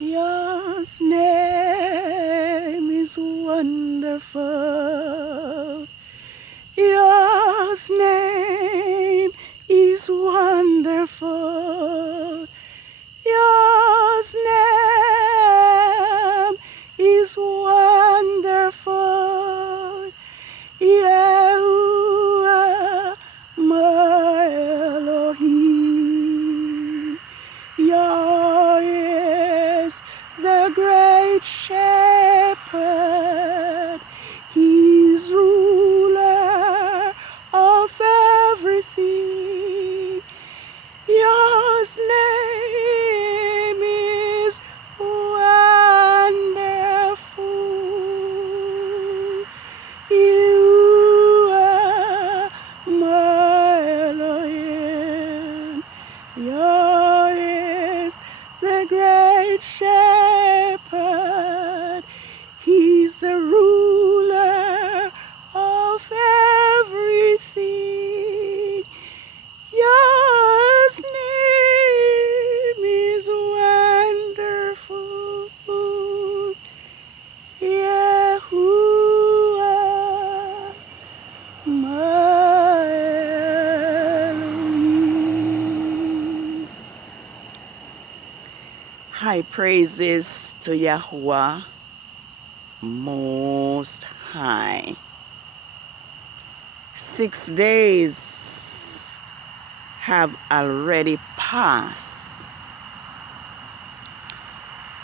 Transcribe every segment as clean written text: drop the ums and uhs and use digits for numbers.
Your name is wonderful. Your name is wonderful. Your name is wonderful. Yahuwah, my Elohim. Yah is the great shepherd. He's ruler of everything. Your name is wonderful. You are my Elohim. Yah is the great shepherd. He's the ruler of everything. Your name is wonderful. Yahuwah, my Elohim. High praises to Yahuwah Most High. 6 days have already passed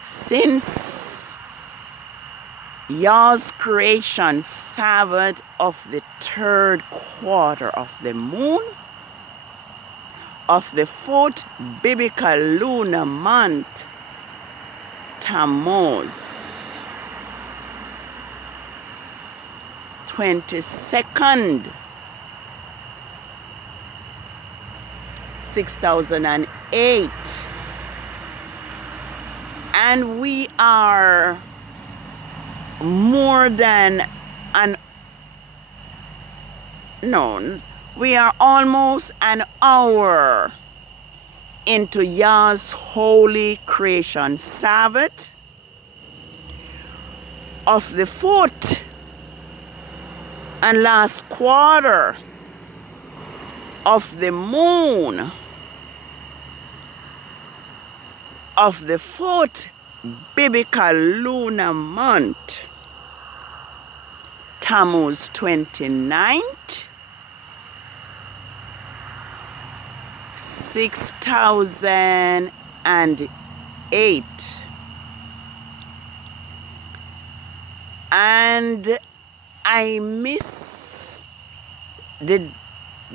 since Yah's creation Sabbath of the 3rd quarter of the moon of the 4th biblical lunar month, Tammuz, 22nd, 6008, and we are we are almost an hour into Yah's holy creation Sabbath of the 4th and last quarter of the moon of the 4th biblical lunar month, Tammuz 29th, 6008. And I missed the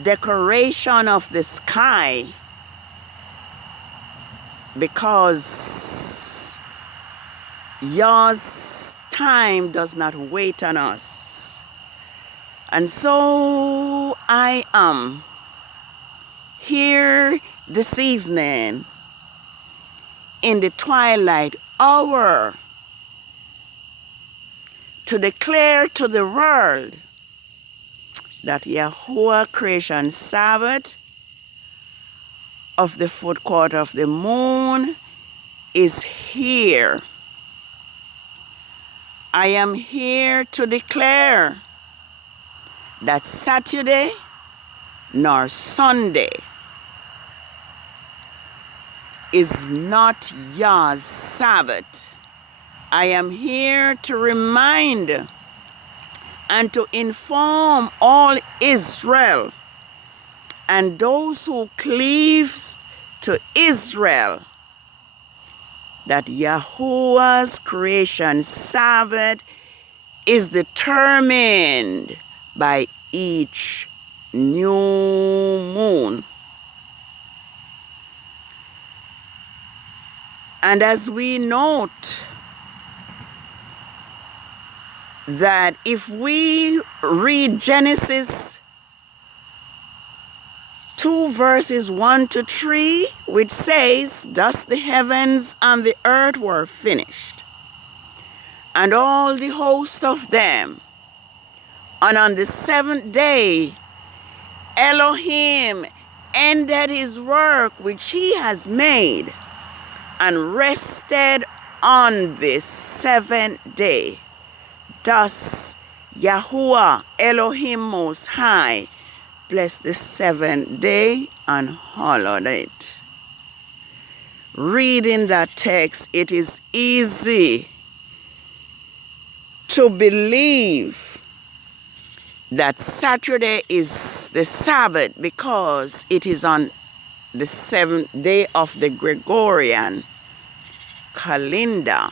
decoration of the sky because Yah's time does not wait on us. And so I am here this evening in the twilight hour to declare to the world that Yahuwah creation Sabbath of the 4th quarter of the moon is here. I am here to declare that Saturday nor Sunday is not Yah's Sabbath. I am here to remind and to inform all Israel and those who cleave to Israel that Yahuwah's creation Sabbath is determined by each new moon. And as we note that if we read Genesis 2 verses 1 to 3, which says, "Thus the heavens and the earth were finished, and all the host of them. And on the 7th day, Elohim ended his work which he has made, and rested on the seventh day. Thus Yahuwah Elohim Most High blessed the seventh day and hallowed it. Reading that text, it is easy to believe that Saturday is the Sabbath because it is on the seventh day of the Gregorian calendar.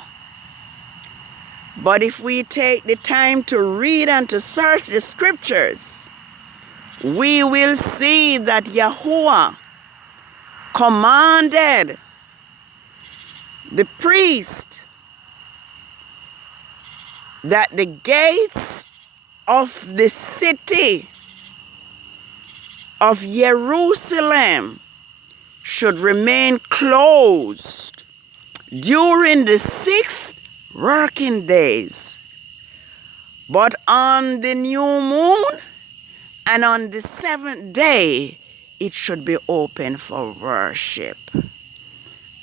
But if we take the time to read and to search the scriptures, we will see that Yahuwah commanded the priest that the gates of the city of Jerusalem should remain closed during the 6 working days. But on the new moon and on the 7th day, it should be open for worship.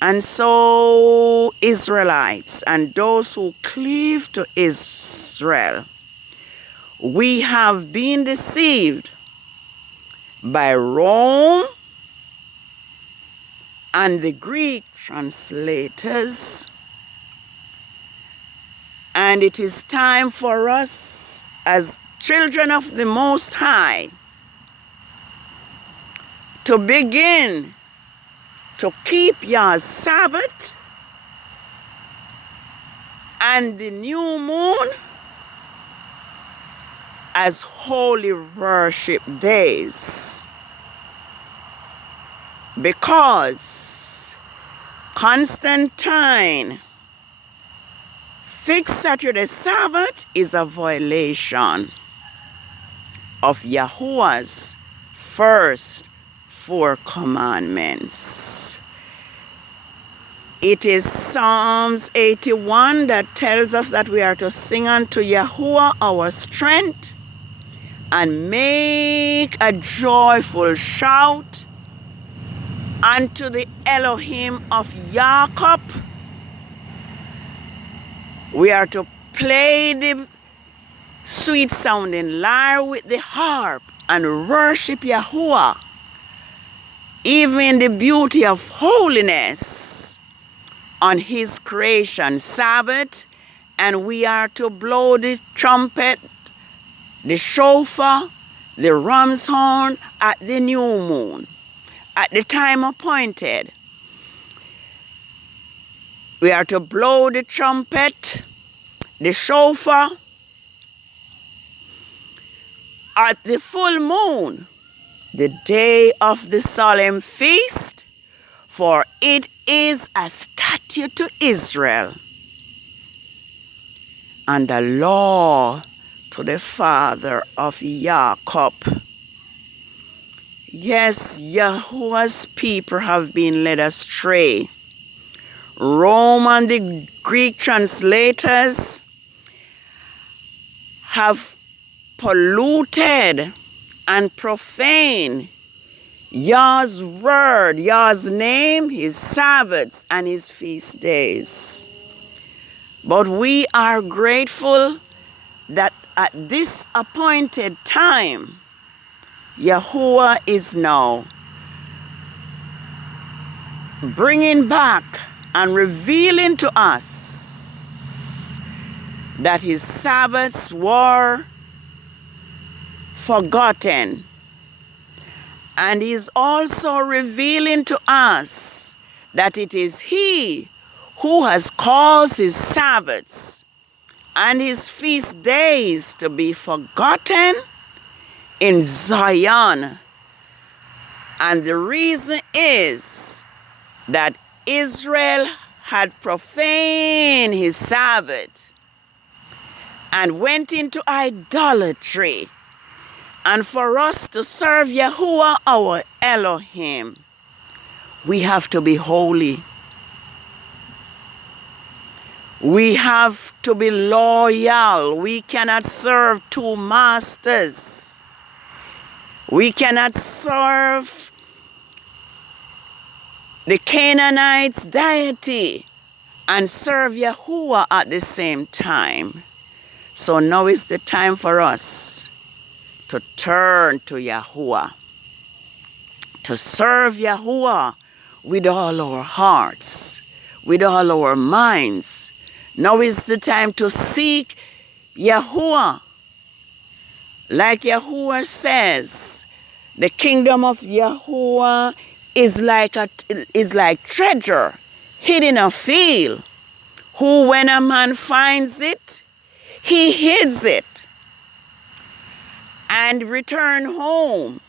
And so Israelites and those who cleave to Israel, we have been deceived by Rome and the Greek translators. And it is time for us as children of the Most High to begin to keep Yah's Sabbath and the new moon as holy worship days, because Constantine fixed Saturday Sabbath is a violation of Yahuwah's first 4 commandments. It is Psalms 81 that tells us that we are to sing unto Yahuwah our strength and make a joyful shout unto the Elohim of Jacob. We are to play the sweet sounding lyre with the harp and worship Yahuwah, even in the beauty of holiness on his creation Sabbath. And we are to blow the trumpet, the shofar, the ram's horn at the new moon, at the time appointed. We are to blow the trumpet, the shofar, at the full moon, the day of the solemn feast, for it is a statute to Israel and a law to the father of Jacob. Yes, Yahuwah's people have been led astray. Rome and the Greek translators have polluted and profaned Yah's word, Yah's name, his Sabbaths, and his feast days. But we are grateful that at this appointed time, Yahuwah is now bringing back and revealing to us that his Sabbaths were forgotten. And he's also revealing to us that it is he who has caused his Sabbaths and his feast days to be forgotten in Zion. And the reason is that Israel had profaned his Sabbath and went into idolatry. And for us to serve Yahuwah our Elohim, we have to be holy. We have to be loyal. We cannot serve 2 masters. We cannot serve the Canaanites' deity and serve Yahuwah at the same time. So now is the time for us to turn to Yahuwah, to serve Yahuwah with all our hearts, with all our minds. Now is the time to seek Yahuwah. Like Yahuwah says, the kingdom of Yahuwah is like treasure hid in a field, who when a man finds it, he hides it and return home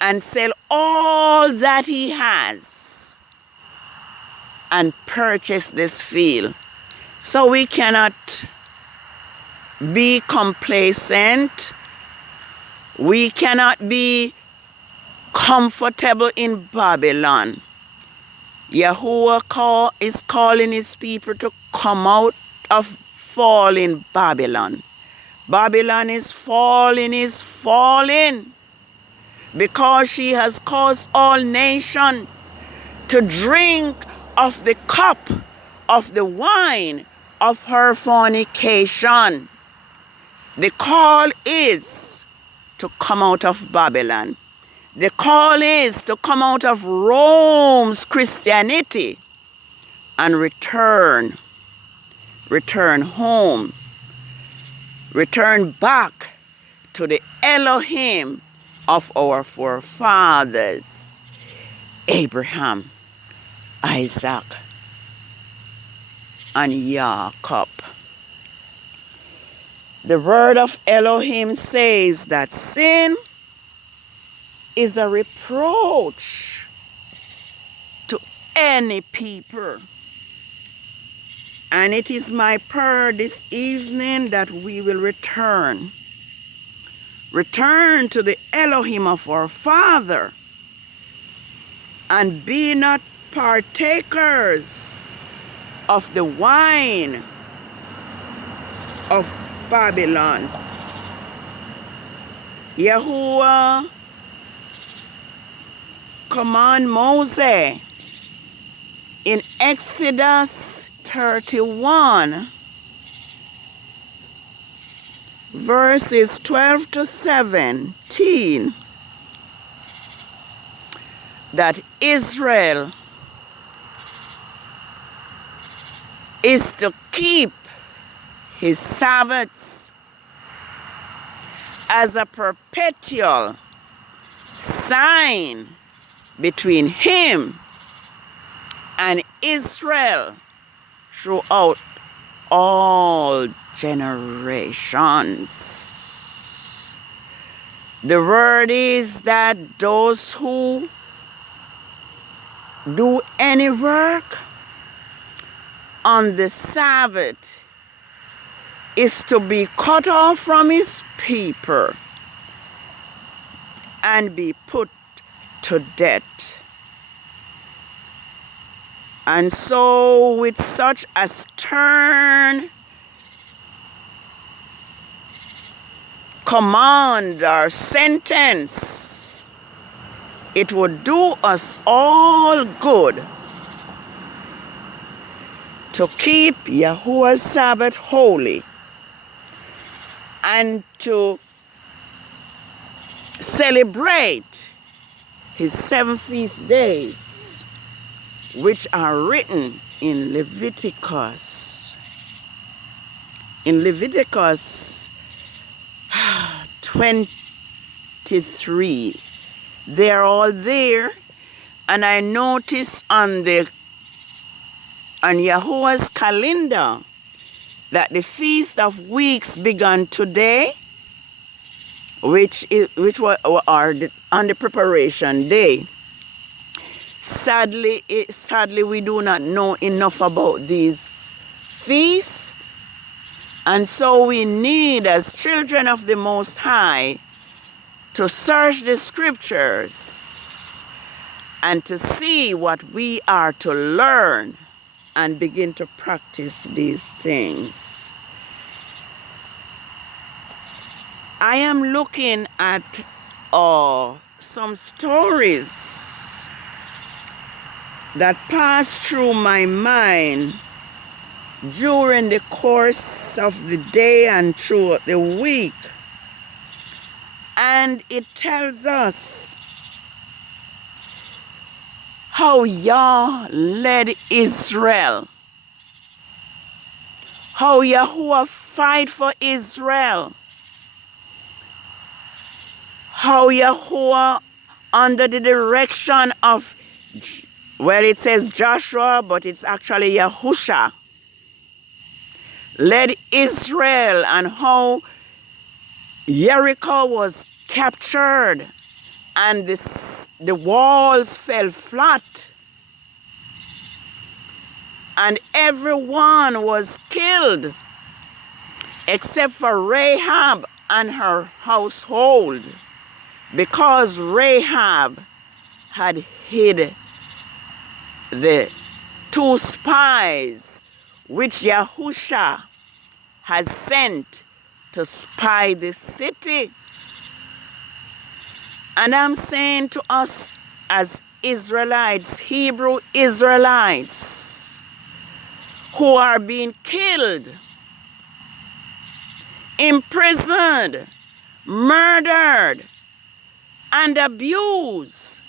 and sell all that he has and purchase this field. So we cannot be complacent. We cannot be comfortable in Babylon. Yahuwah is calling his people to come out of falling Babylon. Babylon is falling, because she has caused all nations to drink of the cup of the wine of her fornication. The call is to come out of Babylon. The call is to come out of Rome's Christianity and return home, return back to the Elohim of our forefathers, Abraham, Isaac, and Jacob. The word of Elohim says that sin is a reproach to any people. And it is my prayer this evening that we will return to the Elohim of our Father and be not partakers of the wine of Babylon. Yahuwah command Moses in Exodus 31, verses 12 to 17, that Israel is to keep his Sabbaths as a perpetual sign between him and Israel throughout all generations. The word is that those who do any work on the Sabbath is to be cut off from his people and be put to death. And so with such a stern command or sentence, it would do us all good to keep Yahuwah's Sabbath holy and to celebrate his 7 feast days, which are written in Leviticus. In Leviticus 23, they're all there, and I noticed on Yahuwah's calendar that the Feast of Weeks began today, which were on the preparation day. Sadly, we do not know enough about these feasts, and so we need, as children of the Most High, to search the scriptures and to see what we are to learn and begin to practice these things. I am looking at some stories that pass through my mind during the course of the day and throughout the week. And it tells us how Yah led Israel, how Yahuwah fight for Israel, how Yahuwah under the direction of, well, it says Joshua, but it's actually Yahusha, led Israel, and how Jericho was captured and the walls fell flat and everyone was killed except for Rahab and her household, because Rahab had hid the 2 spies which Yahusha has sent to spy the city. And I'm saying to us as Israelites, Hebrew Israelites, who are being killed, imprisoned, murdered, and abused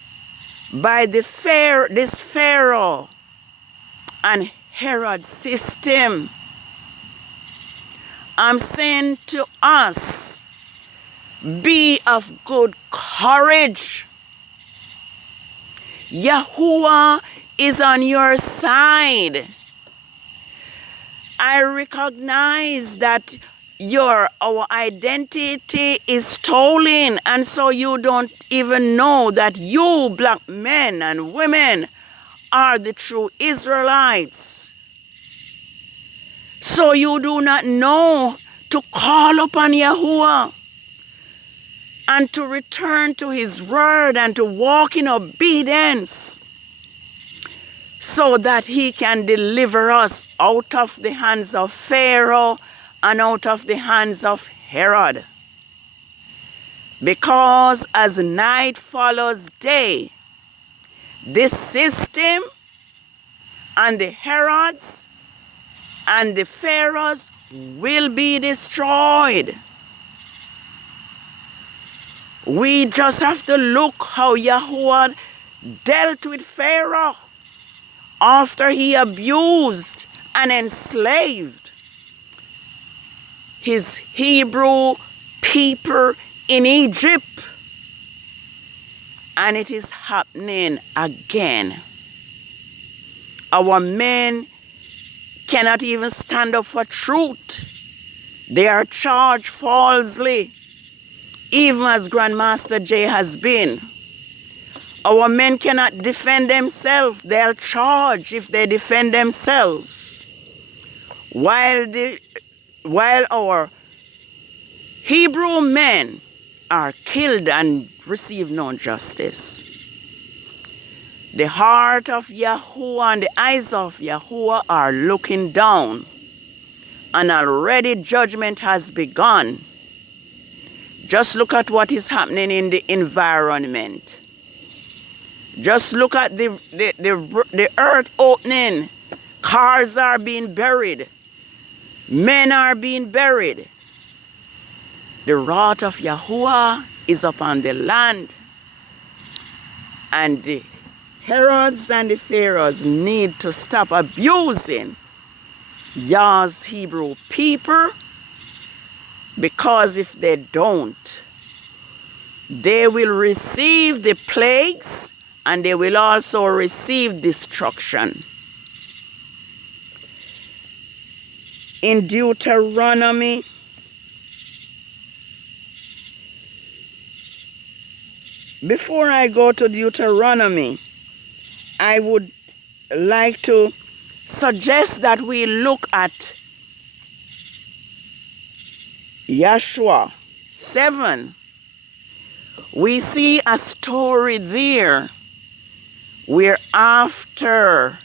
by this Pharaoh and Herod system. I'm saying to us, be of good courage. Yahuwah is on your side. I recognize that our identity is stolen, and so you don't even know that you black men and women are the true Israelites. So you do not know to call upon Yahuwah and to return to his word and to walk in obedience so that he can deliver us out of the hands of Pharaoh and out of the hands of Herod. Because as night follows day, this system and the Herods and the Pharaohs will be destroyed. We just have to look how Yahuwah dealt with Pharaoh after he abused and enslaved his Hebrew people in Egypt. And it is happening again. Our men cannot even stand up for truth. They are charged falsely, even as Grandmaster Jay has been. Our men cannot defend themselves. They are charged if they defend themselves. While our Hebrew men are killed and receive no justice. The heart of Yahuwah and the eyes of Yahuwah are looking down, and already judgment has begun. Just look at what is happening in the environment. Just look at the earth opening. Cars are being buried. Men are being buried. The wrath of Yahuwah is upon the land. And the Herods and the Pharaohs need to stop abusing Yah's Hebrew people, because if they don't, they will receive the plagues and they will also receive destruction. In Deuteronomy, before I go to Deuteronomy, I would like to suggest that we look at Joshua 7. We see a story there where after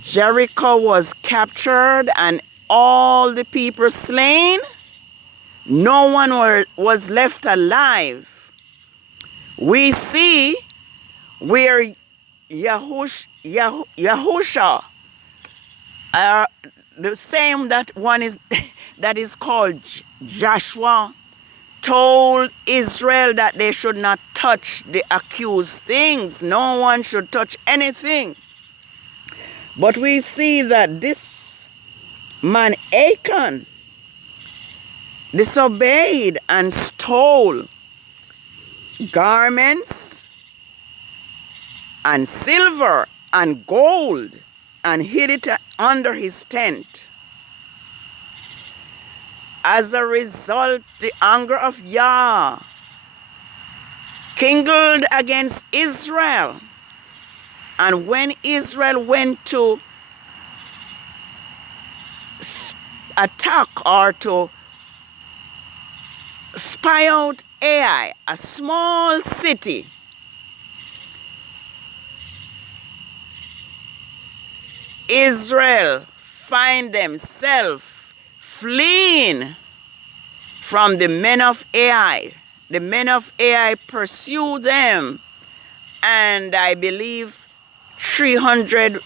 Jericho was captured and all the people slain, no one was left alive. We see where Yahusha the same that one is that is called Joshua told Israel that they should not touch the accused things. No one should touch anything. But we see that this man Achan disobeyed and stole garments and silver and gold and hid it under his tent. As a result, the anger of Yah kindled against Israel. And when Israel went to attack or to spy out Ai, a small city, Israel find themselves fleeing from the men of Ai. The men of Ai pursue them, and I believe 300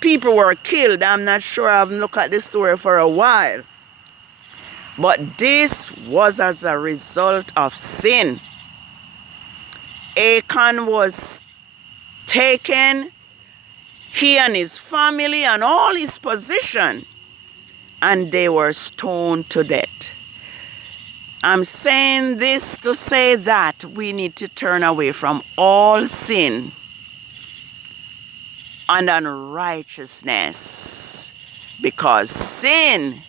people were killed. I'm not sure. I haven't looked at this story for a while. But this was as a result of sin. Achan was taken, he and his family and all his possession, and they were stoned to death. I'm saying this to say that we need to turn away from all sin and unrighteousness, because sin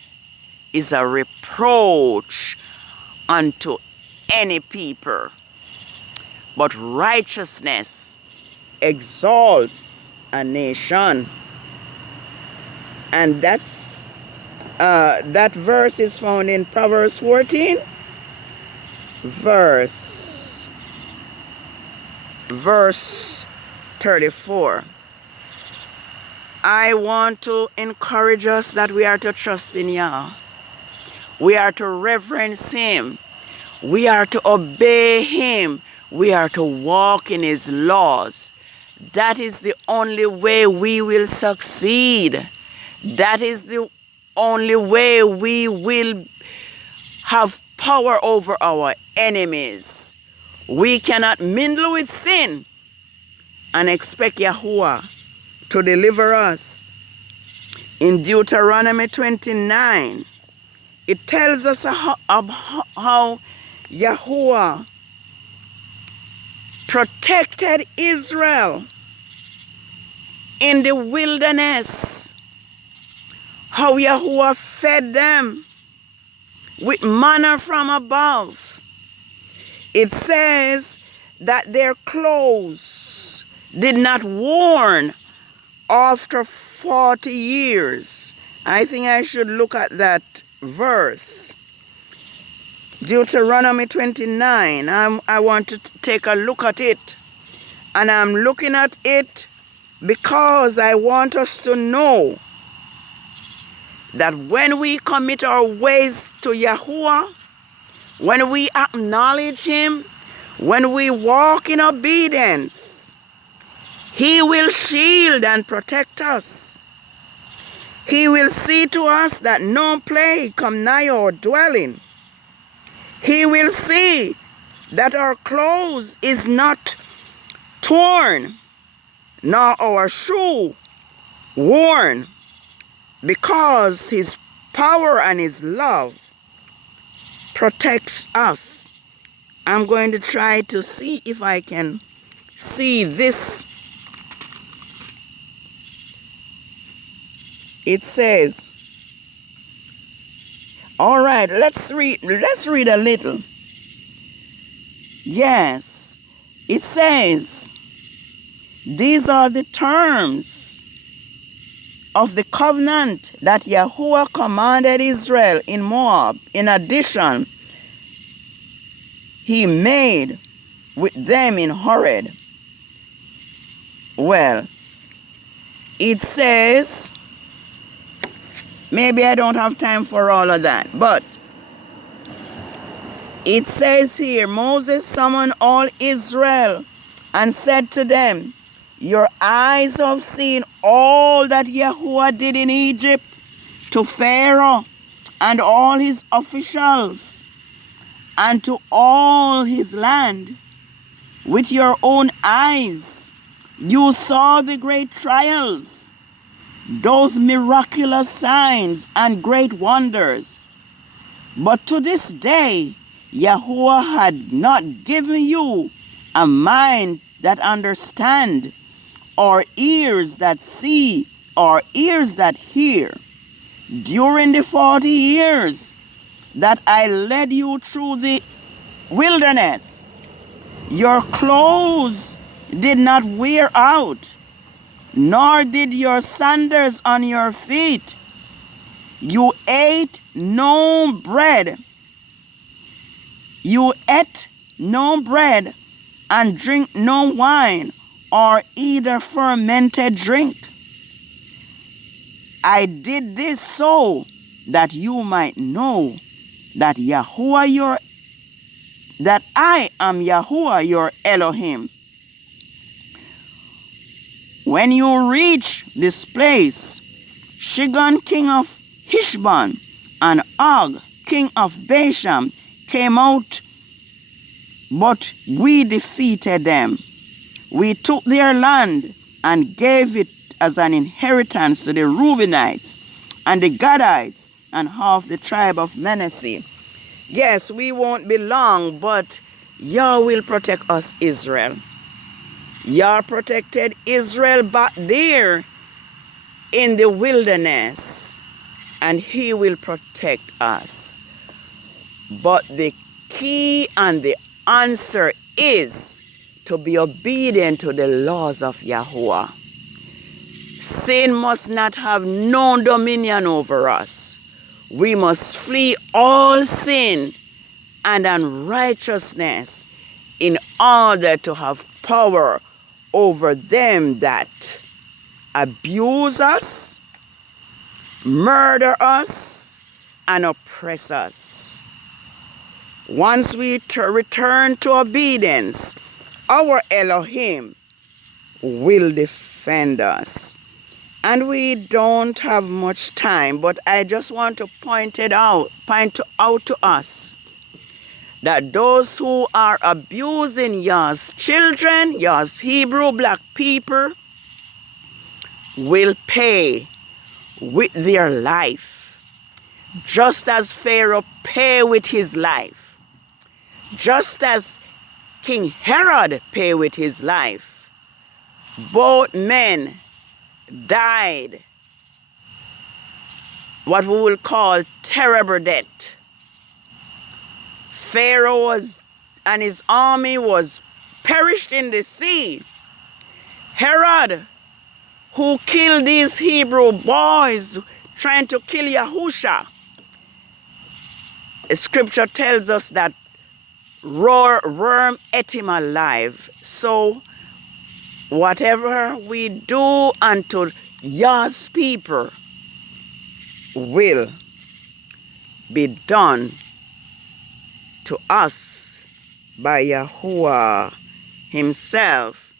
is a reproach unto any people, but righteousness exalts a nation. And that's that verse is found in Proverbs 14, verse 34. I want to encourage us that we are to trust in Yah. We are to reverence Him. We are to obey Him. We are to walk in His laws. That is the only way we will succeed. That is the only way we will have power over our enemies. We cannot mingle with sin and expect Yahuwah to deliver us. In Deuteronomy 29, it tells us how Yahuwah protected Israel in the wilderness, how Yahuwah fed them with manna from above. It says that their clothes did not worn after 40 years. I think I should look at that verse. Deuteronomy 29. I want to take a look at it. And I'm looking at it because I want us to know that when we commit our ways to Yahuwah, when we acknowledge Him, when we walk in obedience, He will shield and protect us. He will see to us that no plague come nigh our dwelling. He will see that our clothes is not torn, nor our shoe worn, because His power and His love protects us. I'm going to try to see if I can see this. It says, all right, let's read a little. Yes, it says, these are the terms of the covenant that Yahuwah commanded Israel in Moab. In addition, He made with them in Horeb. Well, it says, maybe I don't have time for all of that, but it says here, Moses summoned all Israel and said to them, your eyes have seen all that Yahuwah did in Egypt to Pharaoh and all his officials and to all his land with your own eyes. You saw the great trials, those miraculous signs and great wonders. But to this day, Yahuwah had not given you a mind that understand, or ears that see, or ears that hear. During the 40 years that I led you through the wilderness, your clothes did not wear out, nor did your sandals on your feet. You ate no bread. You ate no bread and drink no wine or either fermented drink. I did this so that you might know that that I am Yahuwah your Elohim. When you reach this place, Shigon king of Heshbon and Og king of Bashan came out, but we defeated them. We took their land and gave it as an inheritance to the Reubenites and the Gadites and half the tribe of Manasseh. Yes, we won't be long, but Yah will protect us, Israel. Yah protected Israel back there in the wilderness, and he will protect us. But the key and the answer is to be obedient to the laws of Yahuwah. Sin must not have no dominion over us. We must flee all sin and unrighteousness in order to have power over them that abuse us, murder us, and oppress us. Once we return to obedience, our Elohim will defend us. And we don't have much time, but I just want to point out to us that those who are abusing Yah's children, Yah's Hebrew black people, will pay with their life, just as Pharaoh paid with his life, just as King Herod paid with his life. Both men died what we will call terrible death. Pharaoh and his army was perished in the sea. Herod, who killed these Hebrew boys trying to kill Yahusha, scripture tells us that worm ate him alive. So whatever we do unto Yah's people will be done to us by Yahuwah himself.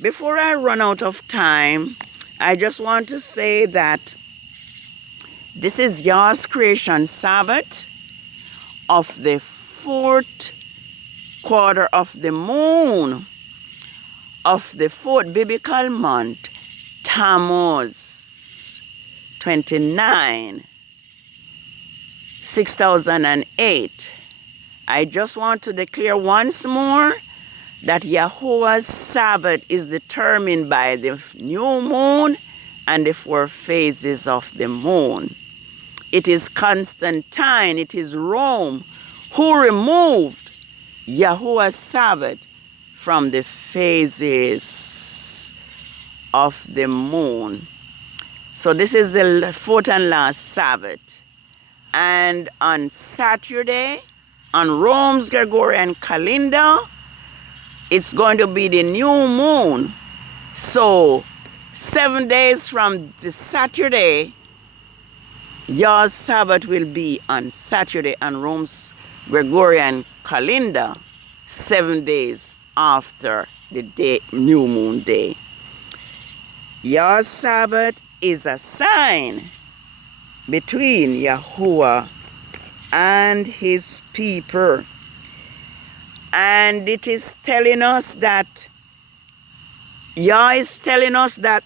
Before I run out of time, I just want to say that this is Yah's creation Sabbath of the 4th quarter of the moon of the 4th biblical month, Tammuz 29, 6008. I just want to declare once more that Yahuwah's Sabbath is determined by the new moon and the 4 phases of the moon. It is Constantine, it is Rome, who removed Yahuwah's Sabbath from the phases of the moon. So this is the 4th and last Sabbath. And on Saturday, on Rome's Gregorian calendar, it's going to be the new moon. So 7 days from the Saturday, your Sabbath will be on Saturday on Rome's Gregorian calendar, 7 days after the day, new moon day. Your Sabbath is a sign between Yahuwah and his people. And it is telling us that Yah is telling us that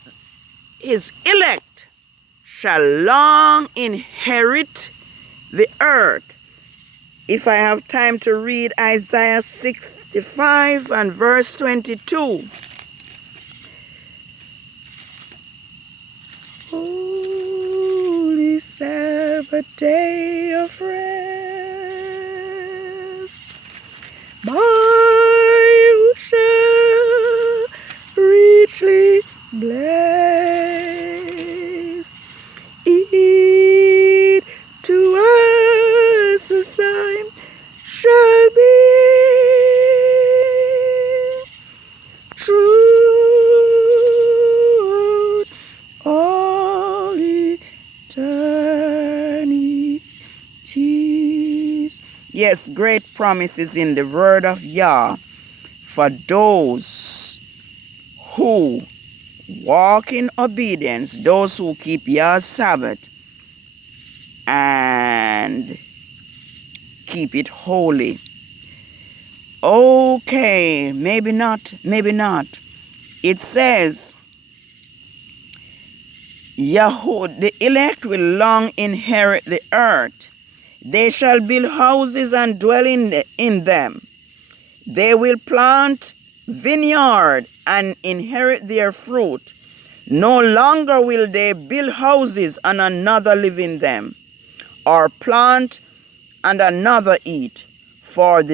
his elect shall long inherit the earth. If I have time to read Isaiah 65 and verse 22. Holy Sabbath day of rest, my shall richly blessed. It to us a sign shall be truth all eternities. Yes, great promises in the word of Yah for those who walk in obedience, those who keep Yah's Sabbath and keep it holy. Okay, maybe not, maybe not. It says, the elect will long inherit the earth. They shall build houses and dwell in them. They will plant vineyard and inherit their fruit. No longer will they build houses and another live in them, or plant and another eat. For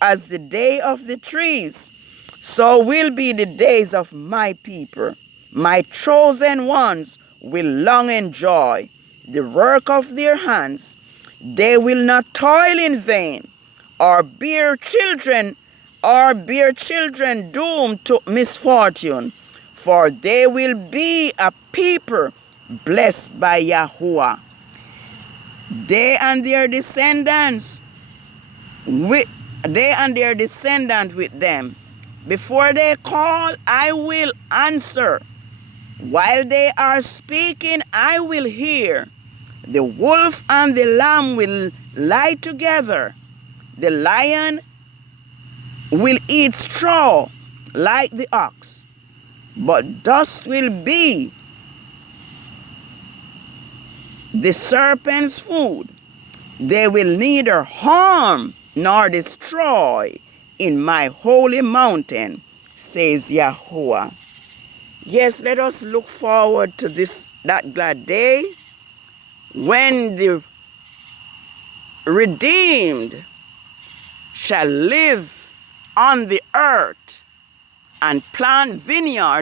as the day of the trees, so will be the days of my people. My chosen ones will long enjoy the work of their hands. They will not toil in vain, or bear children doomed to misfortune, for they will be a people blessed by Yahuwah. They and their descendants with them. Before they call, I will answer. While they are speaking, I will hear. The wolf and the lamb will lie together. The lion will eat straw like the ox, but dust will be the serpent's food. They will neither harm nor destroy in my holy mountain, says Yahuwah. Yes, let us look forward to that glad day when the redeemed shall live on the earth and plant vineyards